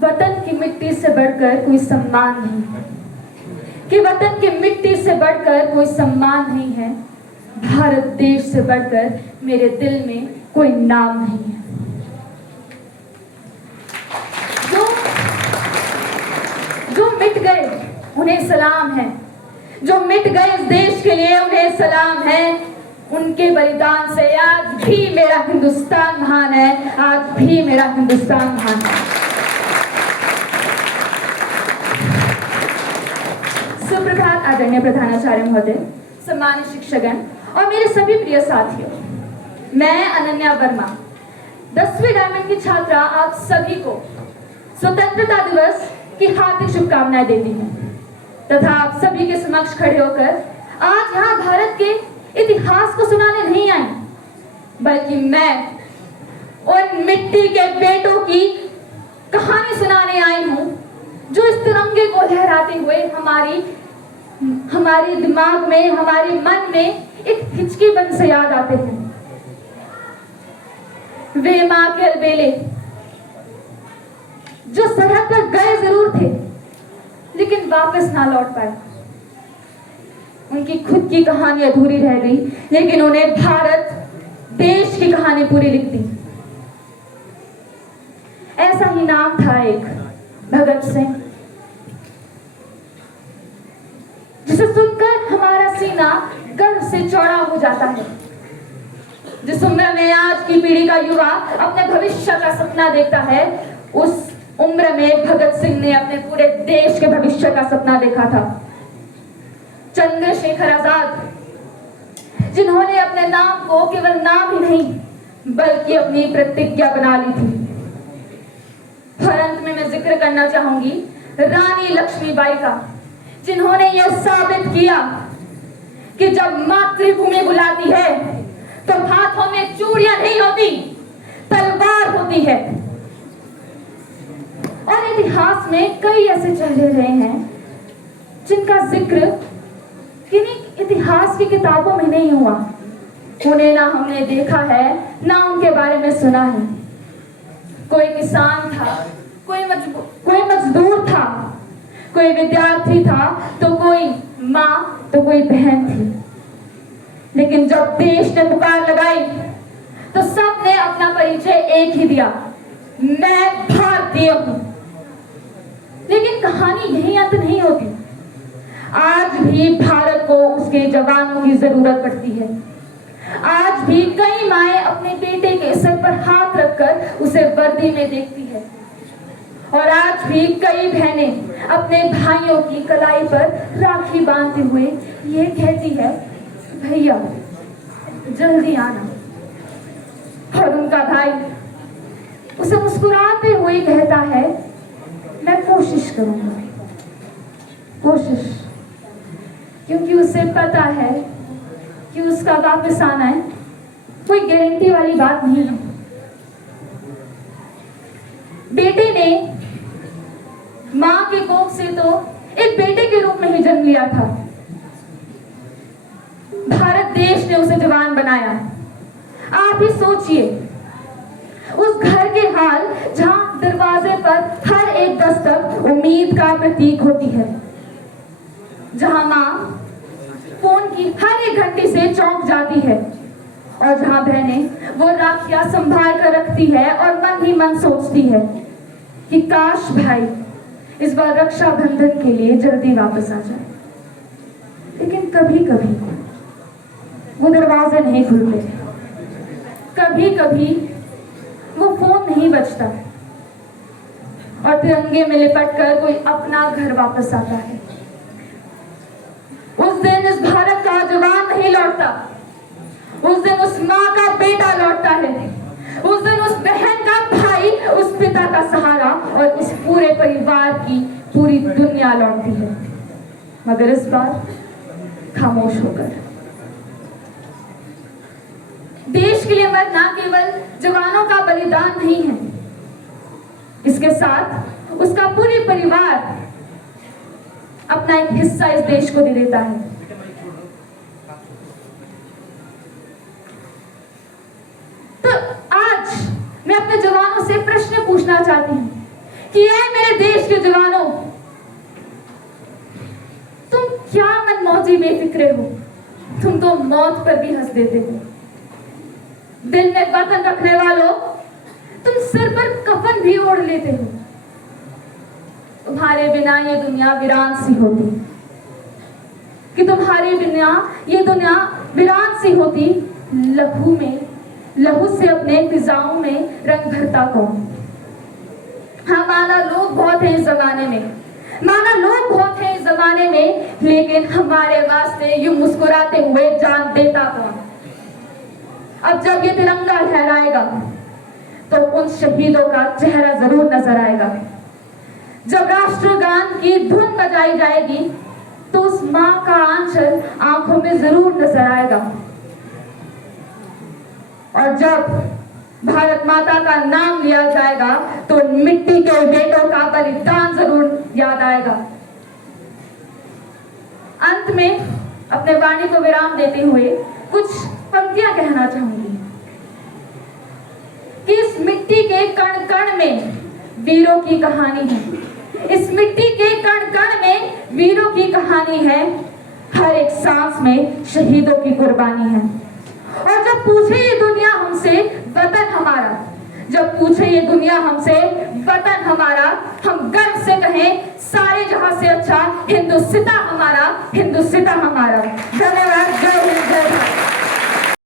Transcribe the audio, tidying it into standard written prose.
वतन की मिट्टी से बढ़कर कोई सम्मान नहीं है, कि वतन की मिट्टी से बढ़कर कोई सम्मान नहीं है, भारत देश से बढ़कर मेरे दिल में कोई नाम नहीं है। जो मिट गए उन्हें सलाम है, जो मिट गए इस देश के लिए उन्हें सलाम है। उनके बलिदान से आज भी मेरा हिंदुस्तान महान है, आज भी मेरा हिंदुस्तान महान है। सुप्रभात आदरणीय प्रधानाचार्य महोदय, सम्मानित शिक्षकगण और मेरे सभी प्रिय साथियों। मैं अनन्या वर्मा 10वीं डायमंड की छात्रा आप सभी को स्वतंत्रता दिवस की हार्दिक शुभकामनाएं देती हूँ तथा आप सभी के समक्ष खड़े होकर आज यहाँ भारत के इतिहास को सुनाने नहीं आई, बल्कि मैं उन मिट्टी के बेटों की कहानी सुनाने आई हूँ जो इस तिरंगे को लहराते हुए हमारे दिमाग में, हमारे मन में एक हिचकी बन से याद आते हैं। वे माँ के अलबेले जो सरहद पर गए जरूर थे लेकिन वापस ना लौट पाए। उनकी खुद की कहानी अधूरी रह गई, लेकिन उन्हें भारत देश की कहानी पूरी लिख दी। ऐसा ही नाम था एक भगत सिंह, जिसे सुनकर हमारा सीना गर्व से चौड़ा हो जाता है। जिस उम्र में आज की पीढ़ी का युवा अपने भविष्य का सपना देखता है, उस उम्र में भगत सिंह ने अपने पूरे देश के भविष्य का सपना देखा था। चंद्रशेखर आजाद, जिन्होंने अपने नाम को केवल नाम ही नहीं बल्कि अपनी प्रतिज्ञा बना ली थी। और अंत में मैं जिक्र करना चाहूंगी रानी लक्ष्मीबाई का, जिन्होंने यह साबित किया कि जब मातृभूमि बुलाती है तो हाथों में चूड़ियां नहीं होती, तलवार होती है। और इतिहास में कई ऐसे चेहरे रहे हैं जिनका जिक्र किन्हीं इतिहास की किताबों में नहीं हुआ। उन्हें ना हमने देखा है, ना उनके बारे में सुना है। कोई किसान था, कोई मजदूर था, कोई विद्यार्थी था, तो कोई माँ, तो कोई बहन थी। लेकिन जब देश ने पुकार लगाई तो सबने अपना परिचय एक ही दिया, मैं भारतीय हूं। लेकिन कहानी यही अंत नहीं होती। आज भी भारत को उसके जवानों की जरूरत पड़ती है। आज भी कई माएं अपने बेटे के सर पर हाथ रखकर उसे वर्दी में देखती है। और आज भी कई बहनें अपने भाइयों की कलाई पर राखी बांधते हुए ये कहती है, भैया जल्दी आना। और उनका भाई उसे मुस्कुराते हुए कहता है, मैं कोशिश करूंगा। कोशिश, क्योंकि उसे पता है कि उसका वापस आना है कोई गारंटी वाली बात नहीं है। बेटे ने मां के कोख से तो एक बेटे के रूप में ही जन्म लिया था। भारत देश ने उसे जवान बनाया। आप ही सोचिए उस घर के हाल जहां दरवाजे पर हर एक दस्तक उम्मीद का प्रतीक होती है, जहां मां फोन की हर एक घंटी से चौंक जाती है, और जहां बहनें वो राखियां संभाल कर रखती है और मन ही मन सोचती है कि काश भाई इस बार रक्षाबंधन के लिए जल्दी वापस आ जाए। लेकिन कभी कभी वो दरवाजे नहीं खुलते, कभी कभी वो फोन नहीं बजता और तिरंगे में लिपट कर कोई अपना घर वापस आता है। उस दिन इस भारत का जवान नहीं लौटता, उस दिन उस माँ का बेटा लौटता है, उस दिन उस बहन का भाई, उस पिता का सहारा और इस पूरे परिवार की पूरी दुनिया लौटती है, मगर इस बार खामोश होकर। देश के लिए मरना केवल जवानों का बलिदान नहीं है, इसके साथ उसका पूरी परिवार अपना एक हिस्सा इस देश को दे देता है। तो आज मैं अपने जवानों से प्रश्न पूछना चाहती हूँ कि ऐ मेरे देश के जवानों, तुम क्या मनमौजी बेफिक्रे हो, तुम तो मौत पर भी हंस देते हो। दिल में वतन रखने वालों, तुम सिर पर कफन भी ओढ़ लेते हो। तुम्हारे बिना ये दुनिया वीरान सी होती, कि तुम्हारे बिना ये दुनिया वीरान सी होती। लहू से अपने फिजाओं में रंग भरता कौन। हाँ, माना लोग बहुत हैं इस जमाने में, माना लोग बहुत हैं इस जमाने में, लेकिन हमारे वास्ते यूं मुस्कुराते हुए जान देता कौन। अब जब ये तिरंगा लहराएगा तो उन शहीदों का चेहरा जरूर नजर आएगा। जब राष्ट्रगान की धुन बजाई जाएगी तो उस मां का आंचल आंखों में जरूर नजर आएगा। और जब भारत माता का नाम लिया जाएगा तो मिट्टी के बेटों का बलिदान जरूर याद आएगा। अंत में अपने वाणी को विराम देते हुए कुछ पंक्तियां कहना चाहूंगी कि इस मिट्टी के कण कण में वीरों की कहानी है। इस मिट्टी के कण कण में वीरों की कहानी है। हर एक सांस में शहीदों की कुर्बानी है। और जब पूछे ये दुनिया हमसे वतन हमारा, जब पूछे ये दुनिया हमसे वतन हमारा, हम गर्व से कहें सारे जहां से अच्छा हिंदुस्तान हमारा, हिंदुस्तान हमारा। धन्यवाद। जय हिंद, जय भारत।